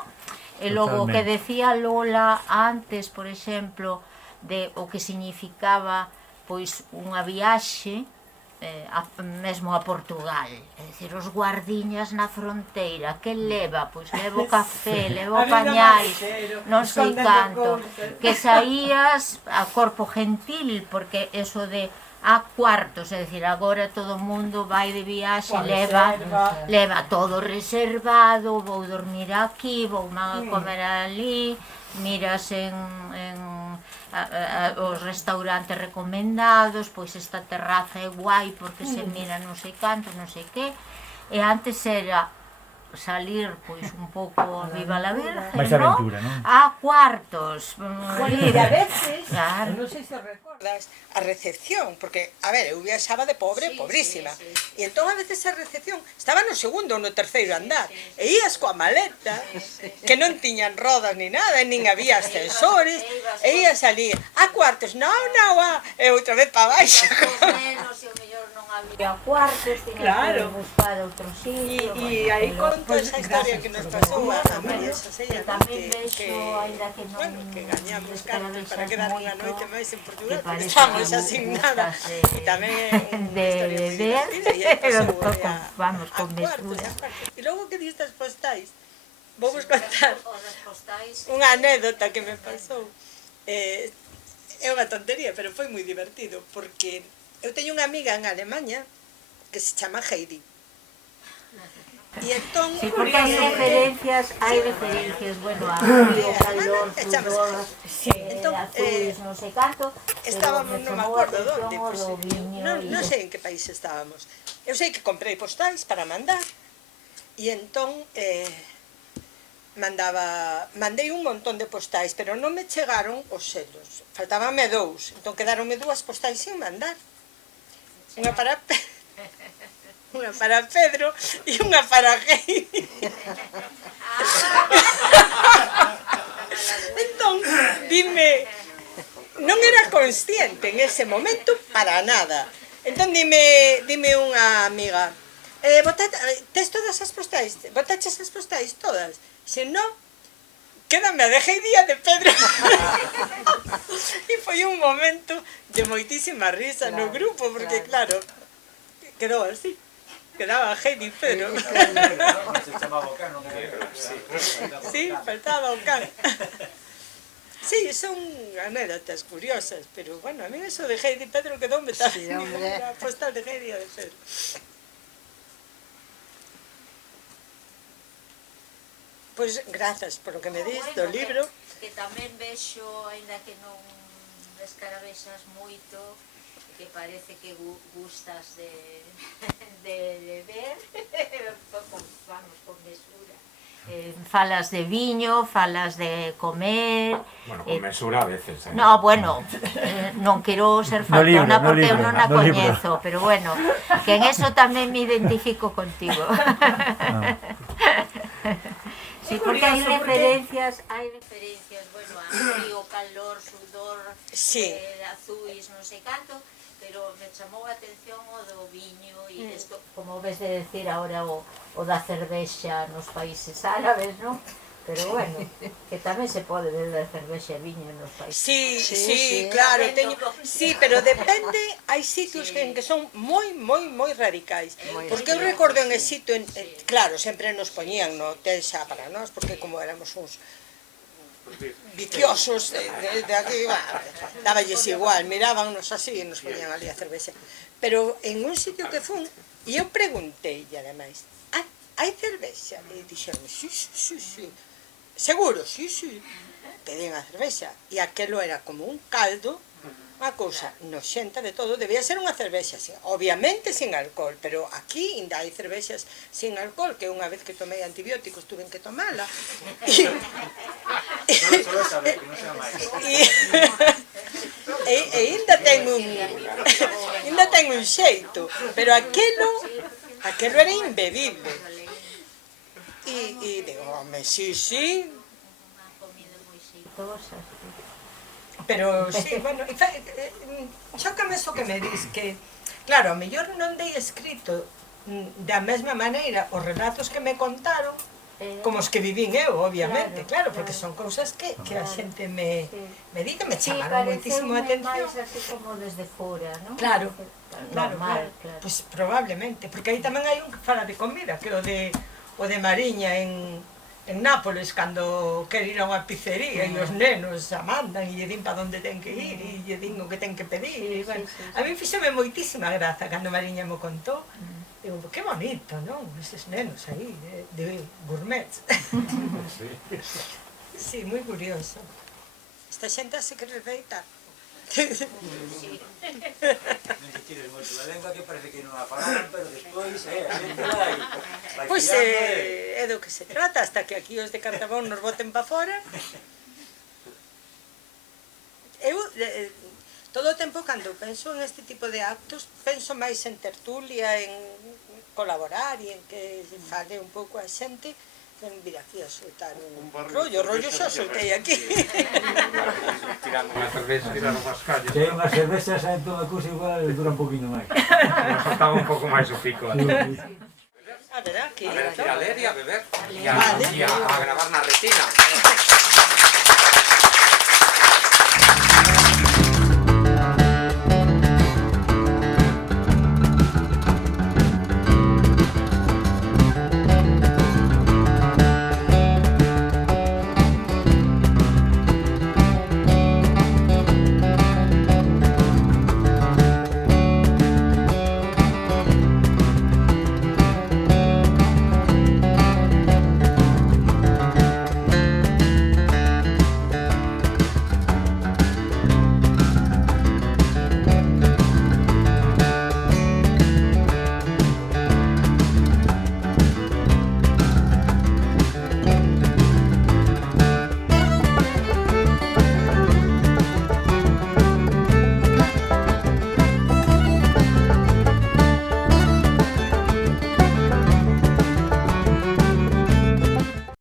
E logo o que decía Lola antes, por exemplo, de o que significaba pois unha viaxe mesmo a Portugal, é dicir, os guardiñas na fronteira, que leva? Pois levo café, levo pañais, non sei canto, que saías a corpo gentil, porque eso de a cuartos, é dicir, agora todo o mundo vai de viaxe, leva todo reservado, vou dormir aquí, vou comer ali, miras os restaurantes recomendados, pois esta terraza é guai porque se mira non sei canto, non sei que, e antes era salir pois un pouco a Viva la Virgen, máis aventura, non? a cuartos. E a veces, Claro. non sei se recordas, a recepción, porque, a ver, eu viaxaba de pobre, pobrísima, e entón a veces a recepción estaba no segundo ou no terceiro andar, e ías coa maleta, que non tiñan rodas ni nada, e nin había ascensores, e ías ali, a cuartos, non, e outra vez para baixo. Menos, e o mellor non había cuartos, tiñas Claro. que buscar outro sitio. E aí conto esa historia que nos pasou a María Xosella, Tamén vexo, aínda que non bueno, que gañamos cartas para quedar unha noite máis en Portugal, porque parece estamos que sin nada. E tamén é unha de historia moi ver, divertida, e aí pasou vamos, a con cuartos, mesura. a cuartos. E logo que distas postais, vou vos contar Os das postais, unha anécdota que me pasou. É unha tontería, pero foi moi divertido, porque eu teño unha amiga en Alemanha que se chama Heidi. E entón... sí, porque hai referencias, bueno, a río, calor, sudor, Entón, azuis, non sei canto, estábamos, non me acordo onde, pois, non sei en que país estábamos. Eu sei que comprei postais para mandar, e entón mandei un montón de postais, pero non me chegaron os selos, faltábame 2, entón quedaronme 2 postais sin mandar. Unha para Pedro e unha para Heidi. Entón, dime, non era consciente en ese momento para nada. Entón, dime unha amiga, tes todas as postais? Botaches as postais todas? Se non, quédame a de Heidi e a de Pedro. E foi un momento de moitísima risa no grupo, porque claro, quedou así. Quedaba Heidi e Pedro. Se chamaba o can, non era? Sí, faltaba o can. Sí, son anécdotas curiosas, pero bueno, a mí eso de Heidi e Pedro quedoume tamén, a postal de Heidi e de Pedro. Pois grazas por o que me dis do libro. Que tamén vexo, aínda que non descarabexas moito, que parece que gustas de ver, vamos, con mesura. Falas de viño, falas de comer... Bueno, con mesura a veces, No, bueno, non quero ser faltona porque eu non a coñezo, pero bueno, que en eso tamén me identifico contigo. Sí, porque hai referencias, bueno, a frío, calor, sudor, azuis, non sei canto, pero me chamou a atención o do viño e isto, como ves de decir ahora o da cervexa nos países árabes, non? Pero bueno, que tamén se pode beber cervexa e viño nos países. Sí, claro, sí, pero depende, hai sitios en que son moi radicais. Porque eu recordo en Exito, claro, sempre nos poñían no hotel xa para nós, porque como éramos uns viciosos de aquí, dáballes igual, mirábanos así e nos poñían ali a cervexa. Pero en un sitio que fun, e eu preguntei, ademais, hai cervexa? E dixeron, sí. Seguro, sí. Pedín a cervexa. E aquelo era como un caldo, unha cousa noxenta de todo. Debía ser unha cervexa, obviamente sin alcohol, pero aquí ainda hai cervexas sin alcohol, que unha vez que tomei antibióticos tuven que tomala. E ainda ten un xeito, pero aquelo era imbebible. E digo, home, sí. Unha comida moi xeitosa. Pero sí, bueno, xócame eso que me dis, que claro, a mellor non dei escrito da mesma maneira os relatos que me contaron como os que vivín eu, obviamente, claro, porque son cousas que a xente me di que me chamaron moitísimo a atención. Sí, así como desde fora, non? Claro, normal. Pois probablemente, porque aí tamén hai un que fala de comida, que o de Mariña en Nápoles, cando quer ir a unha pizzería e os nenos a mandan e lle din pa onde ten que ir e lle din o que ten que pedir. A mí fíxeme moitísima graza cando Mariña mo contou. Digo, que bonito, non? Eses nenos aí, de gourmets. Sí, moi curioso. Esta xente se quere reitar. Non te tires moito da lengua que parece que non a falaron, pero despois, a xente vai Pois tirando é do que se trata, hasta que aquí os de Cartabón nos boten pa fora. Eu, todo o tempo, cando penso en este tipo de actos, penso máis en tertulia, en colaborar e en que fale un pouco a xente, en vir aquí a soltar un rollo xa soltei aquí. Tirando unha cervexa, tirando unhas calles. Se hai unha cervexa, xa entón a cousa igual dura un poquinho máis. Nos faltaba un pouco máis o pico. A ver, aquí. A ver, a leer e a beber. E a gravar na retina.